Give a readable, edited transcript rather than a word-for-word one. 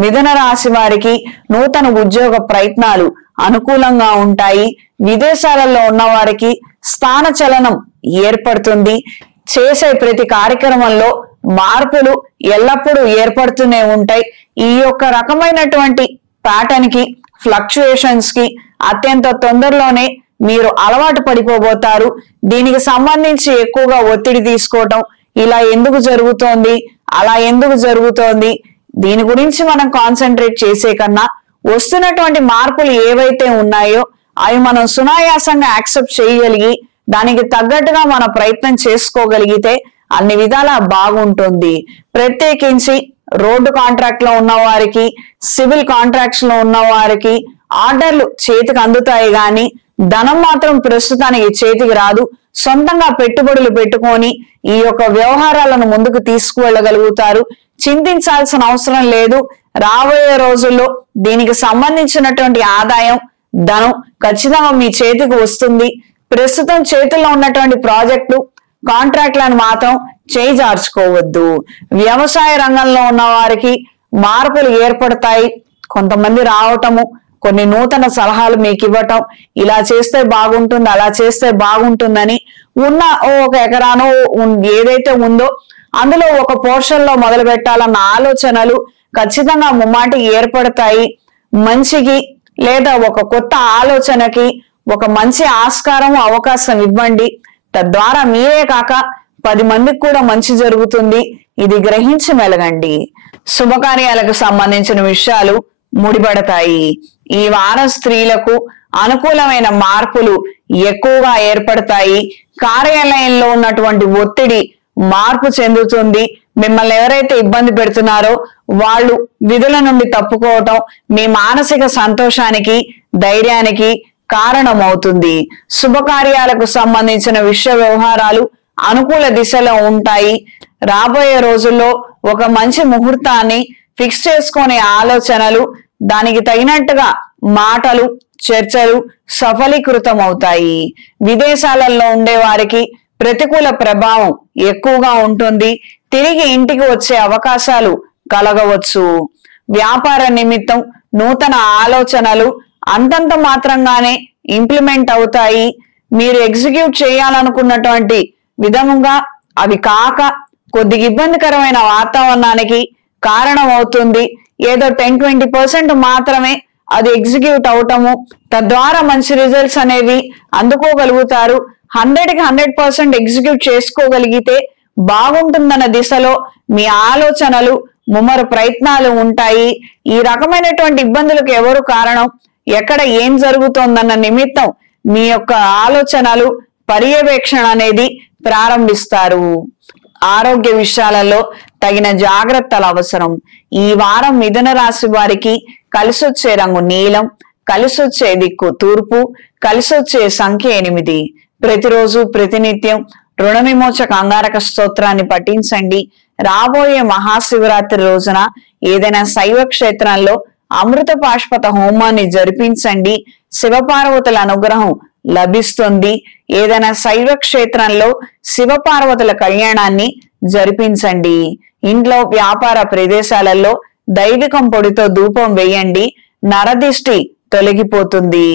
మిథున రాశి వారికి నూతన ఉద్యోగ ప్రయత్నాలు అనుకూలంగా ఉంటాయి. విదేశాలలో ఉన్న వారికి స్థాన చలనం ఏర్పడుతుంది. చేసే ప్రతి కార్యక్రమంలో మార్పులు ఎల్లప్పుడూ ఏర్పడుతూనే ఉంటాయి. ఈ యొక్క రకమైనటువంటి ప్యాటర్న్ కి, ఫ్లక్చుయేషన్స్ కి అత్యంత తొందరలోనే మీరు అలవాటు పడిపోబోతారు. దీనికి సంబంధించి ఎక్కువగా ఒత్తిడి తీసుకోవటం, ఇలా ఎందుకు జరుగుతోంది, అలా ఎందుకు జరుగుతోంది, దీని గురించి మనం కాన్సన్ట్రేట్ చేసే కన్నా వస్తున్నటువంటి మార్పులు ఏవైతే ఉన్నాయో అవి మనం సునాయాసంగా యాక్సెప్ట్ చేయగలిగి దానికి తగ్గట్టుగా మన ప్రయత్నం చేసుకోగలిగితే అన్ని విధాలా బాగుంటుంది. ప్రత్యేకించి రోడ్డు కాంట్రాక్ట్ లో ఉన్న వారికి, సివిల్ కాంట్రాక్ట్స్ లో ఉన్న వారికి ఆర్డర్లు చేతికి అందుతాయి గాని ధనం మాత్రం ప్రస్తుతానికి చేతికి రాదు. సొంతంగా పెట్టుబడులు పెట్టుకొని ఈ యొక్క వ్యవహారాలను ముందుకు తీసుకువెళ్ళగలుగుతారు. చింతించాల్సిన అవసరం లేదు. రాబోయే రోజుల్లో దీనికి సంబంధించినటువంటి ఆదాయం, ధనం ఖచ్చితంగా మీ చేతికి వస్తుంది. ప్రస్తుతం చేతుల్లో ఉన్నటువంటి ప్రాజెక్టు, కాంట్రాక్ట్లను మాత్రం చేజార్చుకోవద్దు. వ్యవసాయ రంగంలో ఉన్న వారికి మార్పులు ఏర్పడతాయి. కొంతమంది రావటము, కొన్ని నూతన సలహాలు మీకు ఇవ్వటం, ఇలా చేస్తే బాగుంటుంది, అలా చేస్తే బాగుంటుందని ఉన్న ఒక ఎకరాను ఏదైతే ఉందో అందులో ఒక పోర్షన్ లో మొదలు పెట్టాలన్న ఆలోచనలు ఖచ్చితంగా ముమ్మాటి ఏర్పడతాయి. మంచికి లేదా ఒక కొత్త ఆలోచనకి ఒక మంచి ఆస్కారం, అవకాశం ఇవ్వండి. తద్వారా మీరే కాక 10 మందికి కూడా మంచి జరుగుతుంది. ఇది గ్రహించి మెలగండి. శుభకార్యాలకు సంబంధించిన విషయాలు ముడిపడతాయి. ఈ వారం స్త్రీలకు అనుకూలమైన మార్పులు ఎక్కువగా ఏర్పడతాయి. కార్యాలయంలో ఉన్నటువంటి ఒత్తిడి మార్పు చెందుతుంది. మిమ్మల్ని ఎవరైతే ఇబ్బంది పెడుతున్నారో వాళ్ళు విధుల నుండి తప్పుకోవటం మీ మానసిక సంతోషానికి, ధైర్యానికి కారణమవుతుంది. శుభకార్యాలకు సంబంధించిన విషయ వ్యవహారాలు అనుకూల దిశలో ఉంటాయి. రాబోయే రోజుల్లో ఒక మంచి ముహూర్తాన్ని ఫిక్స్ చేసుకునే ఆలోచనలు, దానికి తగినట్టుగా మాటలు, చర్చలు సఫలీకృతం అవుతాయి. విదేశాలలో ఉండే వారికి ప్రతికూల ప్రభావం ఎక్కువగా ఉంటుంది. తిరిగి ఇంటికి వచ్చే అవకాశాలు కలగవచ్చు. వ్యాపార నిమిత్తం నూతన ఆలోచనలు అంతంత మాత్రంగానే ఇంప్లిమెంట్ అవుతాయి. మీరు ఎగ్జిక్యూట్ చేయాలనుకున్నటువంటి విధముగా అవి కాక కొద్దిగా ఇబ్బందికరమైన వాతావరణానికి కారణం అవుతుంది. ఏదో 10-20% మాత్రమే అది ఎగ్జిక్యూట్ అవటము, తద్వారా మంచి రిజల్ట్స్ అనేవి అందుకోగలుగుతారు. 100కి 100% ఎగ్జిక్యూట్ చేసుకోగలిగితే బాగుంటుందన్న దిశలో మీ ఆలోచనలు, ముమ్మర ప్రయత్నాలు ఉంటాయి. ఈ రకమైనటువంటి ఇబ్బందులకు ఎవరు కారణం, ఎక్కడ ఏం జరుగుతోందన్న నిమిత్తం మీ యొక్క ఆలోచనలు, పర్యవేక్షణ అనేది ప్రారంభిస్తారు. ఆరోగ్య విషయాలలో తగిన జాగ్రత్తలు అవసరం. ఈ వారం మిథున రాశి వారికి కలిసొచ్చే రంగు నీలం, కలిసొచ్చే దిక్కు తూర్పు, కలిసొచ్చే సంఖ్య 8. ప్రతిరోజు ప్రతినిత్యం రుణ విమోచక అంగారక స్తోత్రాన్ని పఠించండి. రాబోయే మహాశివరాత్రి రోజున ఏదైనా శైవ క్షేత్రంలో అమృత పాష్పత హోమాన్ని జరిపించండి. శివపార్వతుల అనుగ్రహం లభిస్తుంది. ఏదైనా శైవ క్షేత్రంలో శివపార్వతుల కళ్యాణాన్ని జరిపించండి. ఇంట్లో, వ్యాపార ప్రదేశాలలో దైవికం పొడితో ధూపం వేయండి. నరదిష్టి తొలగిపోతుంది.